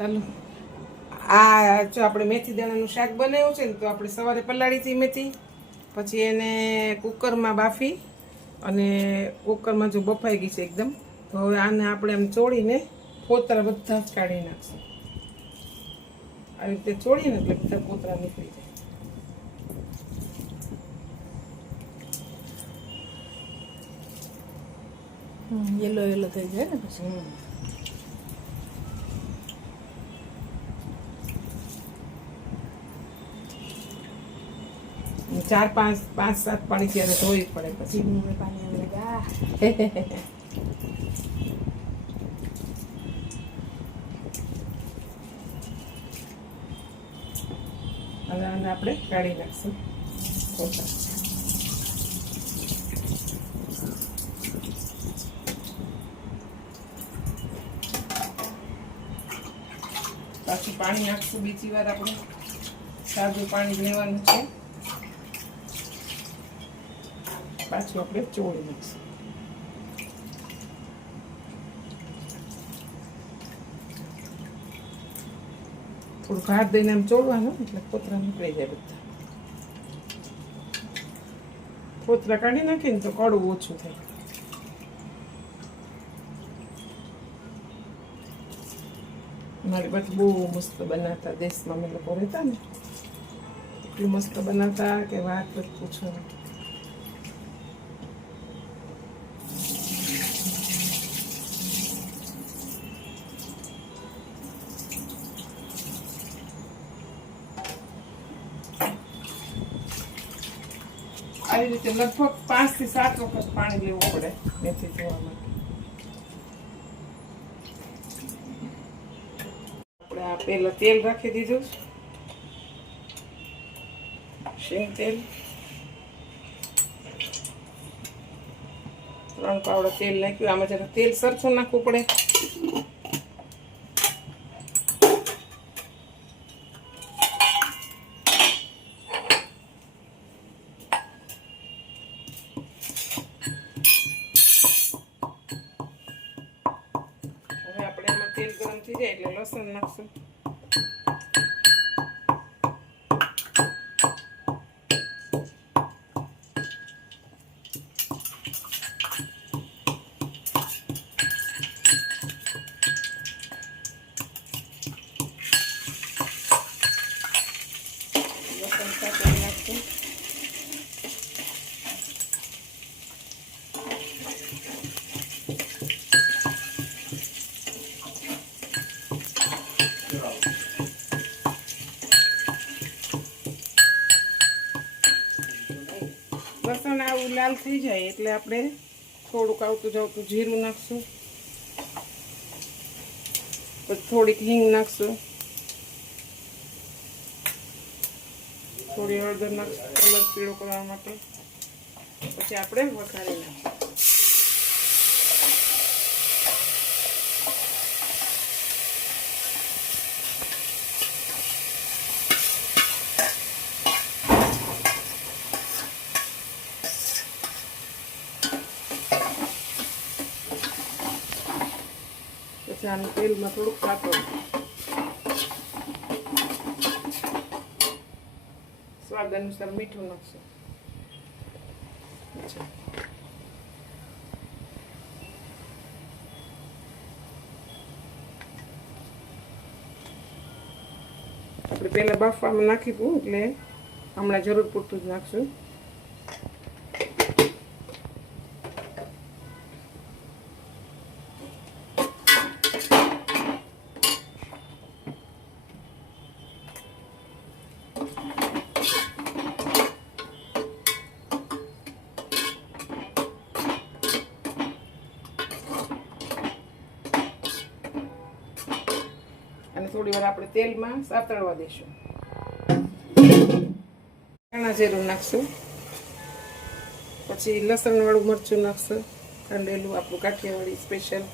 ચાલો આ જો આપણે મેથી દાણાનું શાક બનાવ્યું છે ને, તો આપણે સવારે પલાળી હતી મેથી, પછી એને કુકરમાં બાફી અને કુકરમાં જો બફાઈ ગઈ છે એકદમ, તો હવે આને આપણે એમ ચોળીને ફોતરા બધા જ કાઢી નાખશું. આવી રીતે ચોળીને એટલે બધા ફોતરા નીકળી જાય. યેલો યેલો થઈ જાય ને પછી. 4-5-7 પાણી ત્યારે ધોવી પડે પછી પાણી આવે લગા. હવે આને આપણે કાઢી નાખશું. પાછું પાણી નાખશું બીજી વાર. આપણે સાદું પાણી લેવાનું છે. પાછું આપણે ચોળી નાખશું. થોડું ભાત દઈને આમ ચોળવાનું એટલે ફોતરા નીકળી જાય બધા. ફોતરા કાઢી નાખીને તો કડવું ઓછું થાય. મારી બાજુ બહુ મસ્ત બનાવતા, દેશમાં અમે લોકો રહેતા ને, એટલું મસ્ત બનાવતા કે વાત જ પૂછો. આવી રીતે લગભગ 5 થી 7 વખત પાણી લેવું પડે મેથી ધોવા માટે. આપણે આ પહેલા તેલ રાખી દીધું, શેંગ તેલ, 3 પાવડા તેલ નાખ્યું. આમાં જરા તેલ સરખું નાખવું પડે. તેલ ગરમ થઈ જાય એટલે લસણ નાખશું. લસણ સાથે નાખશું. લસણ આવું લાલ થઈ જાય એટલે આપણે થોડુંક આવતું જાવતું જીરું નાખશું. પછી થોડીક હિંગ નાખશું. થોડી હળદર નાખશું કલર પીળો કરવા માટે. પછી આપણે વઘારી નાખશું. પછી આનું તેલમાં થોડુંક ખાતર, સ્વાદ અનુસાર મીઠું નાખશું. આપણે પહેલા બાફવામાં નાખી દઉં એટલે હમણાં જરૂર પૂરતું જ નાખશું. અને થોડી વાર આપણે તેલમાં સાતળવા દઈશું. ધાણા જીરું નાખશું. પછી લસણ વાળું મરચું નાખશું, કાંડેલું આપણું કાઠિયાવાડી સ્પેશિયલ.